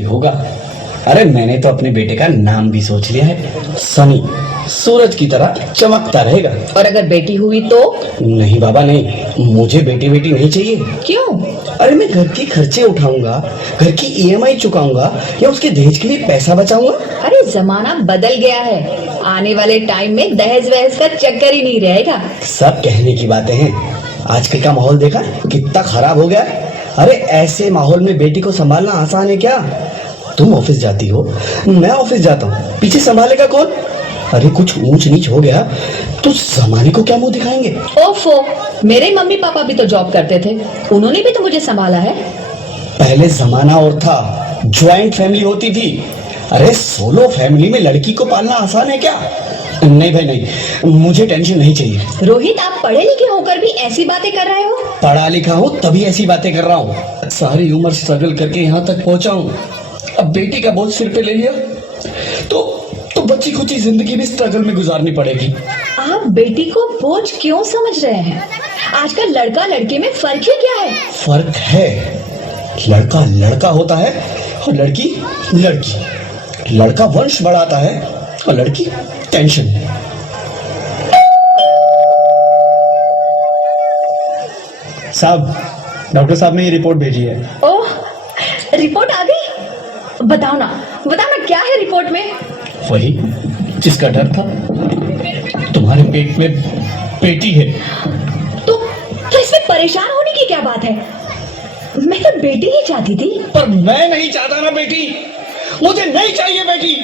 ही होगा। अरे मैंने तो अपने बेटे का नाम भी सोच लिया है, सनी, सूरज की तरह चमकता रहेगा। और अगर बेटी हुई तो? नहीं बाबा नहीं, मुझे बेटी बेटी नहीं चाहिए। क्यों? अरे मैं घर के खर्चे उठाऊंगा, घर की ईएमआई चुकाऊंगा या उसके दहेज के लिए पैसा बचाऊंगा। अरे जमाना बदल गया है, आने वाले टाइम में दहेज वहेज का चक्कर ही नहीं रहेगा। सब कहने की बातें हैं, आजकल का माहौल देखा कितना खराब हो गया है। अरे ऐसे माहौल में बेटी को संभालना आसान है क्या? तुम ऑफिस जाती हो, मैं ऑफिस जाता हूँ, पीछे संभालेगा कौन? अरे कुछ ऊंच नीच हो गया तो जमाने को क्या मुंह दिखाएंगे? ओफो, मेरे मम्मी पापा भी तो जॉब करते थे, उन्होंने भी तो मुझे संभाला है। पहले जमाना और था, ज्वाइंट फैमिली होती थी। अरे सोलो फैमिली में लड़की को पालना आसान है क्या? नहीं भाई नहीं, मुझे टेंशन नहीं चाहिए। रोहित, आप पढ़े लिखे होकर भी ऐसी बातें कर रहे हो? पढ़ा लिखा हूँ तभी ऐसी बातें कर रहा हूँ। सारी उम्र स्ट्रगल करके यहाँ तक पहुंचा हूँ, अब बेटी का बोझ सिर पे ले लिया तो बच्ची खुची जिंदगी भी स्ट्रगल में गुजारनी पड़ेगी। आप बेटी को बोझ क्यों समझ रहे हैं? आजकल लड़का लड़की में फर्क ही क्या है? फर्क है, लड़का लड़का होता है और लड़की लड़की। लड़का वंश बढ़ाता है और लड़की टेंशन। साहब, डॉक्टर साहब ने ये रिपोर्ट भेजी है। ओह, रिपोर्ट आ गई? बताओ ना क्या है रिपोर्ट में? वही जिसका डर था, तुम्हारे पेट में बेटी है। तो इसमें परेशान होने की क्या बात है? मैं तो बेटी ही चाहती थी। पर मैं नहीं चाहता ना बेटी, मुझे नहीं चाहिए बेटी।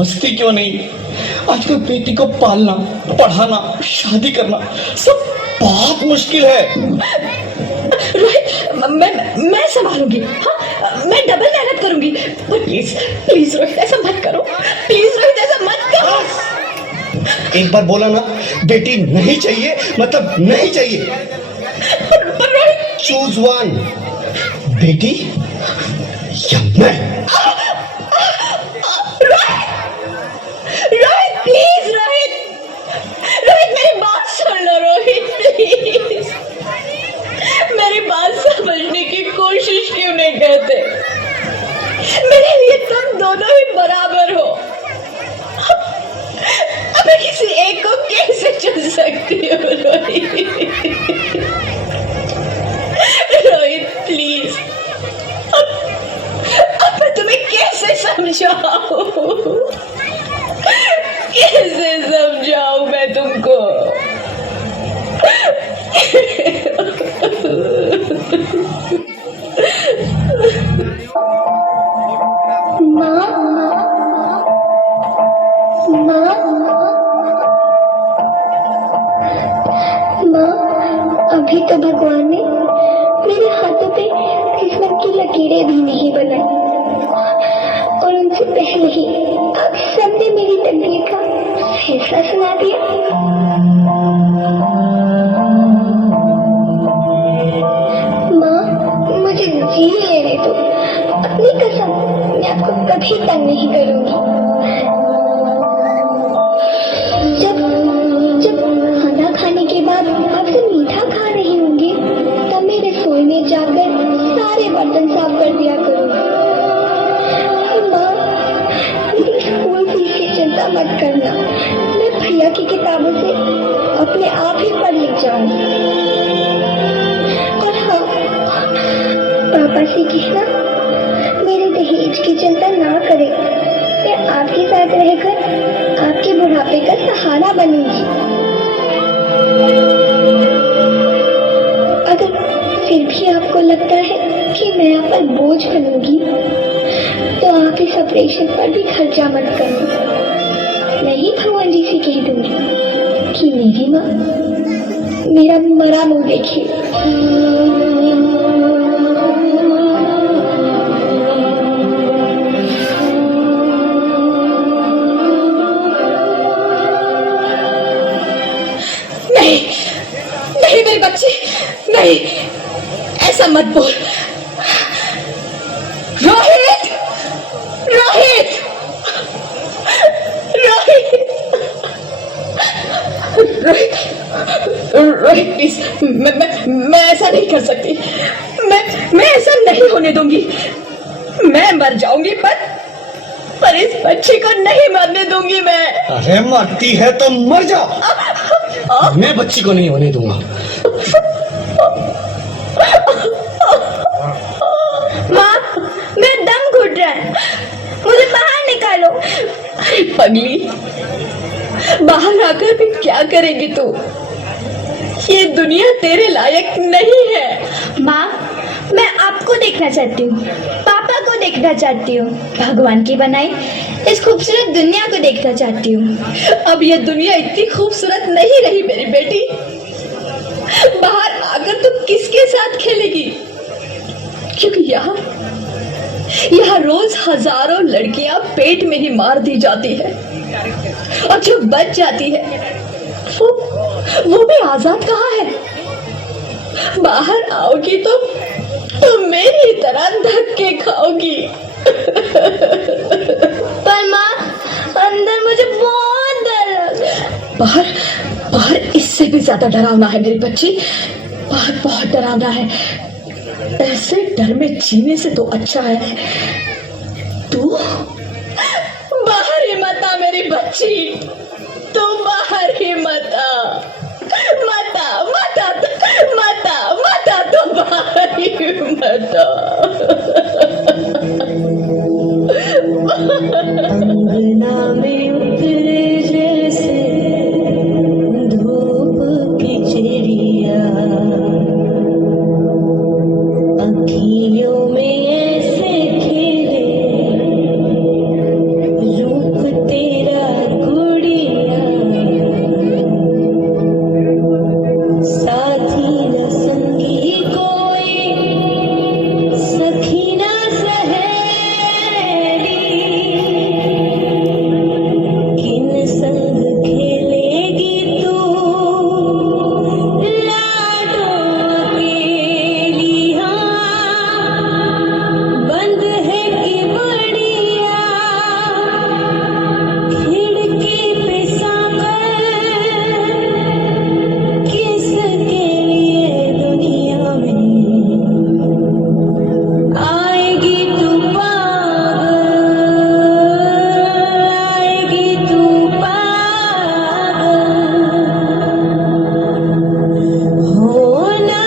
मस्ती क्यों नहीं, आजकल बेटी को पालना, पढ़ाना, शादी करना सब बहुत मुश्किल है। रोहित, मैं संभालूंगी। हाँ, मैं डबल मेहनत करूंगी। पर प्लीज रोहित, ऐसा मत करो। प्लीज रोहित, ऐसा मत करो। एक बार बोला ना, बेटी नहीं चाहिए मतलब नहीं चाहिए। पर रोहित, चूज वन, बेटी या मैं। रोहित प्लीज, रोहित मेरी बात सुन लो। रोहित प्लीज, मेरी बात समझने की कोशिश क्यों नहीं करते? मेरे लिए तुम दोनों ही बराबर हो। अब मैं किसी एक को कैसे चुन सकती हूँ? रोहित प्लीज, अब मैं तुम्हें कैसे समझाऊं? कैसे समझाऊं मैं तुमको? अभी तो भगवान ने मेरे हाथों पे किस्मत की लकीरें भी नहीं बनाई, और उनसे पहले ही आप सबने मेरी तकदीर का फैसला सुना दिया। माँ, मुझे जी लेने दो। अपनी कसम, मैं आपको कभी तंग नहीं करूंगी। जब खाना खाने के बाद आपसे मीठा खा रही होंगी, तब मैं रसोई में जाकर सारे बर्तन साफ कर दिया करूंगी। माँ, मेरी स्कूल फीस की चिंता मत करना, मैं भैया की किताबों से अपने आप ही पढ़ लिख जाऊंगी। और हाँ, पापा से कहना मेरे दहेज की चिंता ना करें, मैं आपके साथ रहकर आपके बुढ़ापे का सहारा बनूंगी। अगर फिर भी आपको लगता है कि मैं आप पर बोझ बनूंगी, तो आप इस ऑपरेशन पर भी खर्चा मत करना। मैं ही भगवान जी से कह दूंगी कि मेरी माँ मेरा मरा मुंह देखी। नहीं मेरे बच्चे, नहीं, ऐसा मत बोल। रोहित, रोहित, रोहित, रोहित, रोहित प्लीज, मैं ऐसा नहीं कर सकती। मैं ऐसा नहीं होने दूंगी। मैं मर जाऊंगी पर इस बच्चे को नहीं मरने दूंगी मैं। अरे मरती है तो मर जाओ, मैं बच्ची को नहीं होने दूंगा। माँ, मेरा दम घुट रहा है, मुझे बाहर निकालो। पगली, बाहर आकर भी क्या करेगी तू? ये दुनिया तेरे लायक नहीं है। माँ, मैं आपको देखना चाहती हूँ, पापा को देखना चाहती हूँ, भगवान की बनाई इस खूबसूरत दुनिया को देखना चाहती हूँ। अब ये दुनिया इतनी खूबसूरत नहीं रही मेरी बेटी। बाहर आकर तू किसके साथ खेलेगी? क्योंकि यहाँ रोज हजारों लड़कियां पेट में ही मार दी जाती है, और जो बच जाती है वो भी आजाद कहाँ है? बाहर आओगी तो मेरी तरह धक्के खाओगी। पर माँ, अंदर मुझे बहुत डर लग रहा है। बाहर इससे भी ज्यादा डरावना है मेरी बच्ची। बाहर बहुत डरावना है। ऐसे डर में जीने से तो अच्छा है तू बाहर ही मत आ मेरी बच्ची। तू बाहर ही मत आ, तो बाहर ही मत आ। अंगना में उतरे जैसे धूप की चिड़िया, अखियों में ऐसे खिले रूप तेरा गुड़िया, साथी न संगी कोई, सखी न सहेली, किन संग खेलेगी तू लाडो अकेली। हाँ, बंद है कि बढ़िया खिड़की पे सांकर, किसके लिए दुनिया में आएगी तू पागल, आएगी तू पागल। होना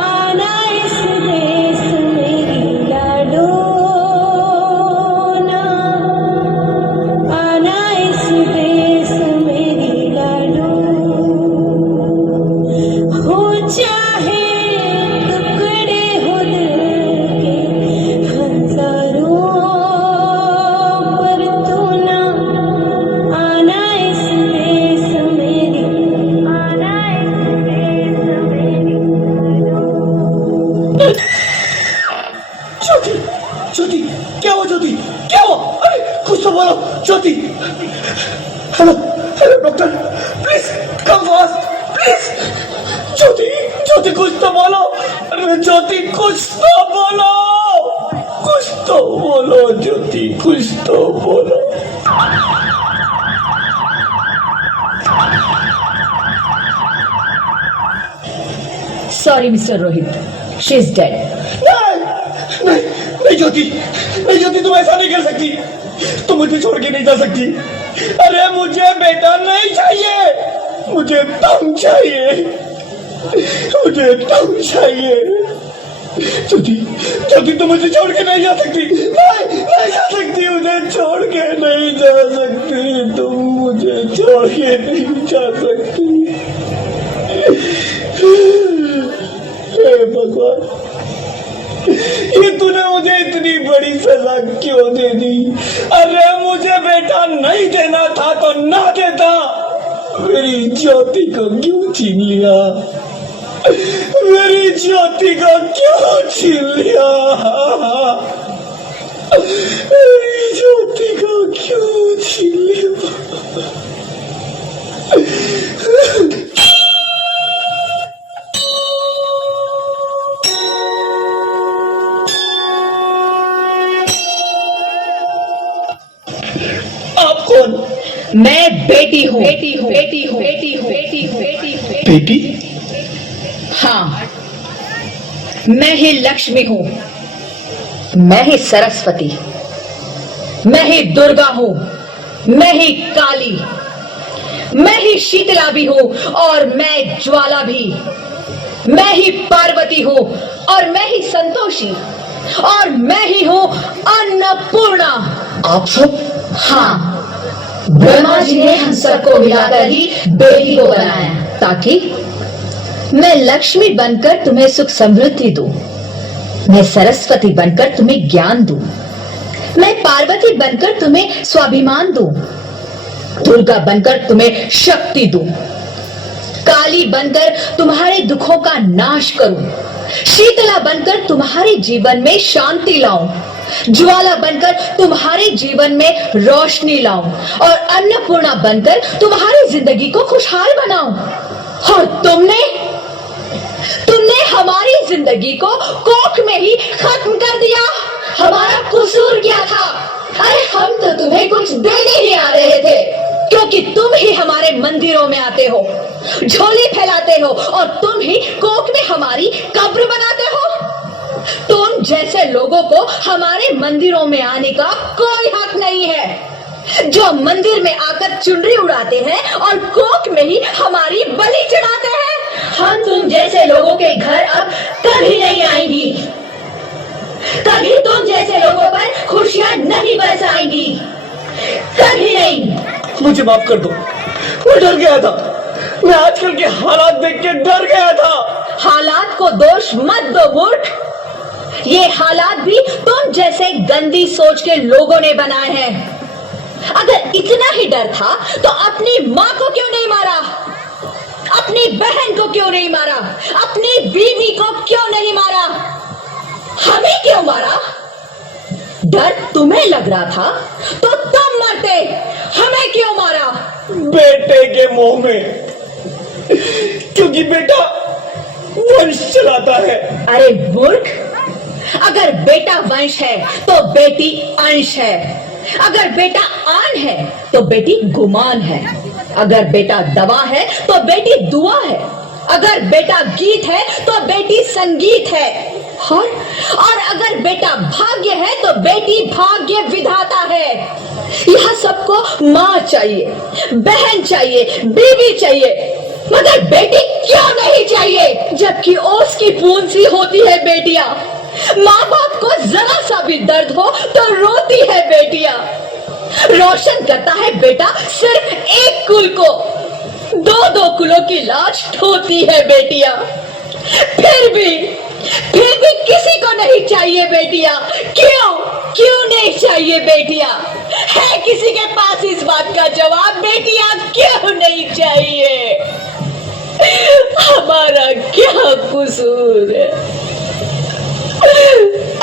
आना इस देश मेरी लाडो, ना आना इस देश मेरी लाडो। हो चाहे टुकड़े हो दिल के हजारों, पर तू ना आना इस देश मेरी, आना इस देश मेरी लाडो। ज्योति, ज्योति, क्या हुआ ज्योति, क्या हुआ? अरे कुछ तो बोलो Jyoti. Hello hello doctor, please come fast please. Jyoti, Jyoti कुछ तो बोलो। अरे ज्योति कुछ तो बोलो, कुछ तो बोलो ज्योति, कुछ तो बोलो। Sorry mister Rohit, she is dead. नहीं नहीं ज्योति, नहीं ज्योति, तुम ऐसा नहीं कर सकती, तुम मुझे छोड़ के नहीं जा सकती। अरे मुझे बेटा नहीं चाहिए, मुझे तुम चाहिए, मुझे तुम चाहिए। ज्योति, ज्योति तुम मुझे छोड़ के नहीं जा सकती, नहीं जा सकती, मुझे छोड़ के नहीं जा सकती, तुम मुझे छोड़ के नहीं जा सकती। हे भगवान, ये तूने मुझे इतनी बड़ी सजा क्यों दे दी? अरे मुझे बेटा नहीं देना था तो ना देता, मेरी ज्योति को क्यों छीन लिया? मेरी ज्योति को क्यों छीन लिया? मेरी ज्योति को क्यों छीन लिया? आप कौन? मैं बेटी हूँ, बेटी हूँ, बेटी हूँ, बेटी हूँ, बेटी हूँ, बेटी हूँ, बेटी? हाँ, मैं ही लक्ष्मी हूँ, मैं ही सरस्वती, मैं ही दुर्गा हूं, मैं ही काली, मैं ही शीतला भी हूं और मैं ज्वाला भी, मैं ही पार्वती हूं और मैं ही संतोषी और मैं ही हूं अन्नपूर्णा। आप सब? हाँ, ब्रह्मा जी ने हम सबको मिलाकर ही बेटी को बनाया ताकि मैं लक्ष्मी बनकर तुम्हें सुख समृद्धि दूं, मैं सरस्वती बनकर तुम्हें ज्ञान दूं, मैं पार्वती बनकर तुम्हें स्वाभिमान दूं, दुर्गा बनकर तुम्हें शक्ति दूं, काली बनकर तुम्हारे दुखों का नाश करूं, शीतला बनकर तुम्हारे जीवन में शांति लाऊं, ज्वाला बनकर तुम्हारे जीवन में रोशनी लाऊं और अन्नपूर्णा बनकर तुम्हारी जिंदगी को खुशहाल बनाऊं। और तुमने हमारी जिंदगी को कोख में ही खत्म कर दिया। हमारा कसूर क्या था? अरे हम तो तुम्हें कुछ देने ही आ रहे थे, क्योंकि तुम ही हमारे मंदिरों में आते हो, झोली फैलाते हो और तुम ही कोख में हमारी कब्र बनाते हो। तुम जैसे लोगों को हमारे मंदिरों में आने का कोई हक नहीं है, जो मंदिर में आकर चुनरी उड़ाते हैं और कोख में ही हमारी बलि चढ़ाते हैं। हम तुम जैसे लोगों के घर अब कभी नहीं आएंगी, कभी तुम जैसे लोगों पर खुशियां नहीं बरसाएंगी, कभी नहीं। मुझे माफ कर दो, मैं डर गया था, मैं आजकल के हालात देख के डर गया था। हालात को दोष मत दो मूर्ख, ये हालात भी तुम जैसे गंदी सोच के लोगों ने बनाए हैं। अगर इतना ही डर था तो अपनी माँ को क्यों नहीं मारा, अपनी बहन को क्यों नहीं मारा, अपनी बीवी को क्यों नहीं मारा, हमें क्यों मारा? डर तुम्हें लग रहा था तो तुम मरते, हमें क्यों मारा? बेटे के मोह में, क्योंकि बेटा वंश चलाता है। अरे मूर्ख, अगर बेटा वंश है तो बेटी अंश है, अगर बेटा आन है तो बेटी गुमान है, अगर बेटा दवा है तो बेटी दुआ है, अगर बेटा गीत है तो बेटी संगीत है, और अगर बेटा भाग्य है तो बेटी भाग्य विधाता है। यह सबको माँ चाहिए, बहन चाहिए, बीवी चाहिए, मगर बेटी क्यों नहीं चाहिए? जबकि ओस की बूंद सी होती है बेटियां, माँ बाप को जरा सा भी दर्द हो तो रोती है बेटियां। रोशन करता है बेटा सिर्फ एक कुल को, दो दो कुलों की लाज ढोती है बेटियां। फिर भी किसी को नहीं चाहिए बेटियां। क्यों नहीं चाहिए बेटियां? है किसी के पास इस बात का जवाब? बेटियां क्यों नहीं चाहिए? हमारा क्या कसूर है?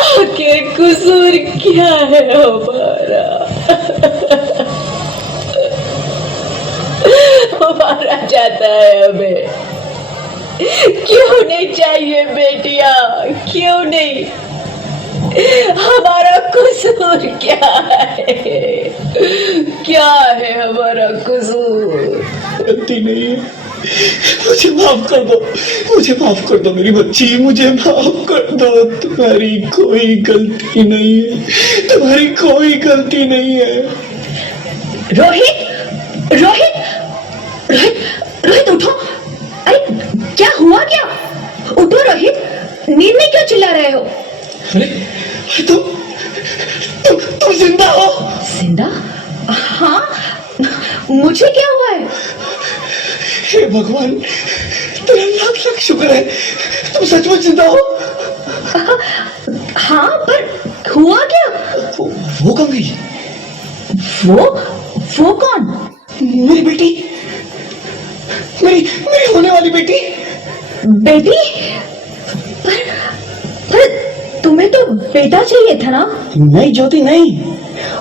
आखिर कसूर क्या है हमारा? मारा जाता है हमें, क्यों नहीं चाहिए बेटियां? क्यों नहीं? हमारा कसूर क्या है? क्या है हमारा कसूर? गलती नहीं है, मुझे माफ कर दो, मुझे माफ कर दो मेरी बच्ची, मुझे माफ कर दो। तुम्हारी कोई गलती नहीं है, तुम्हारी कोई गलती नहीं है। रोहित, रोहित, रोहित, रोहित उठो। अरे क्या हुआ? क्या? उठो रोहित, नींद में क्यों चिल्ला रहे हो? अरे तुम जिंदा हो? जिंदा? हाँ, मुझे क्या हुआ है? हे भगवान, तेरा लाख लाख शुक्र है, तुम सचमुच जिंदा हो। हाँ, पर हुआ क्या? वो कौन गई? वो कौन? मेरी बेटी, मेरी होने वाली बेटी। बेटी? पर तुम्हें तो बेटा चाहिए था ना? नहीं ज्योति नहीं,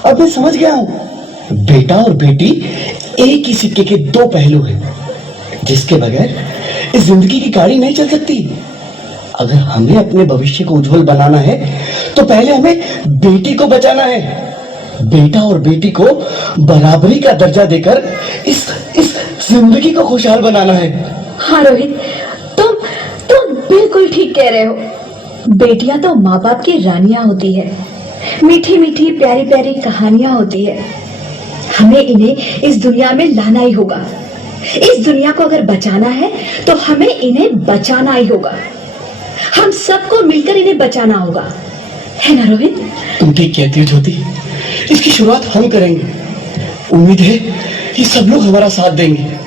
अब मैं समझ गया हूँ। बेटा और बेटी एक ही सिक्के के दो पहलू हैं, जिसके बगैर इस जिंदगी की गाड़ी नहीं चल सकती। अगर हमें अपने भविष्य को उज्जवल बनाना है तो पहले हमें बेटी को बचाना है। बेटा और बेटी को बराबरी का दर्जा देकर इस जिंदगी को खुशहाल बनाना है। हाँ रोहित, तुम बिल्कुल ठीक कह रहे हो। बेटियां तो माँ बाप की रानियां होती है, मीठी मीठी प्यारी प्यारी कहानियां होती है। हमें इन्हें इस दुनिया में लाना ही होगा। इस दुनिया को अगर बचाना है तो हमें इन्हें बचाना ही होगा। हम सबको मिलकर इन्हें बचाना होगा, है ना रोहित? तुम ठीक कहती हो ज्योति, इसकी शुरुआत हम करेंगे। उम्मीद है कि सब लोग हमारा साथ देंगे।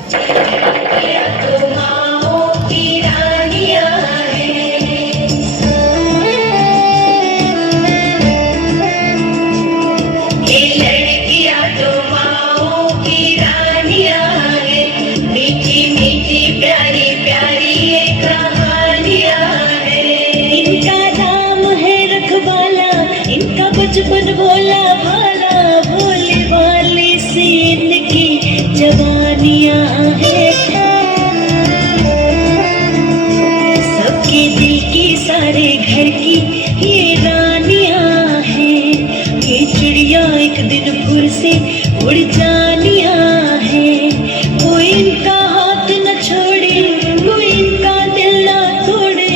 बचपन भोला भाला, भोली भाली सी इनकी जवानियां हैं। सबके दिल की, सारे घर की ये रानियां हैं। ये चिड़िया एक दिन फुर से उड़ जानियां हैं। कोई इनका हाथ न छोड़े, कोई इनका दिल ना तोड़े।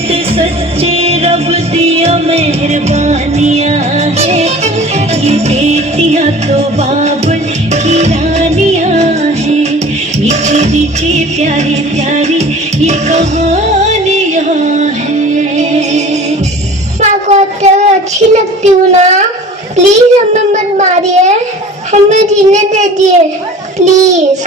ते सच्चे रब दिया मेहरबानियां हैं। ये बेटियां तो बाबुल की रानियां हैं। मीठी मीठी प्यारी प्यारी ये कहानियां हैं। माँ को तो अच्छी लगती हूँ ना, प्लीज हमें मत मारिए, हमें जीने दीजिए प्लीज।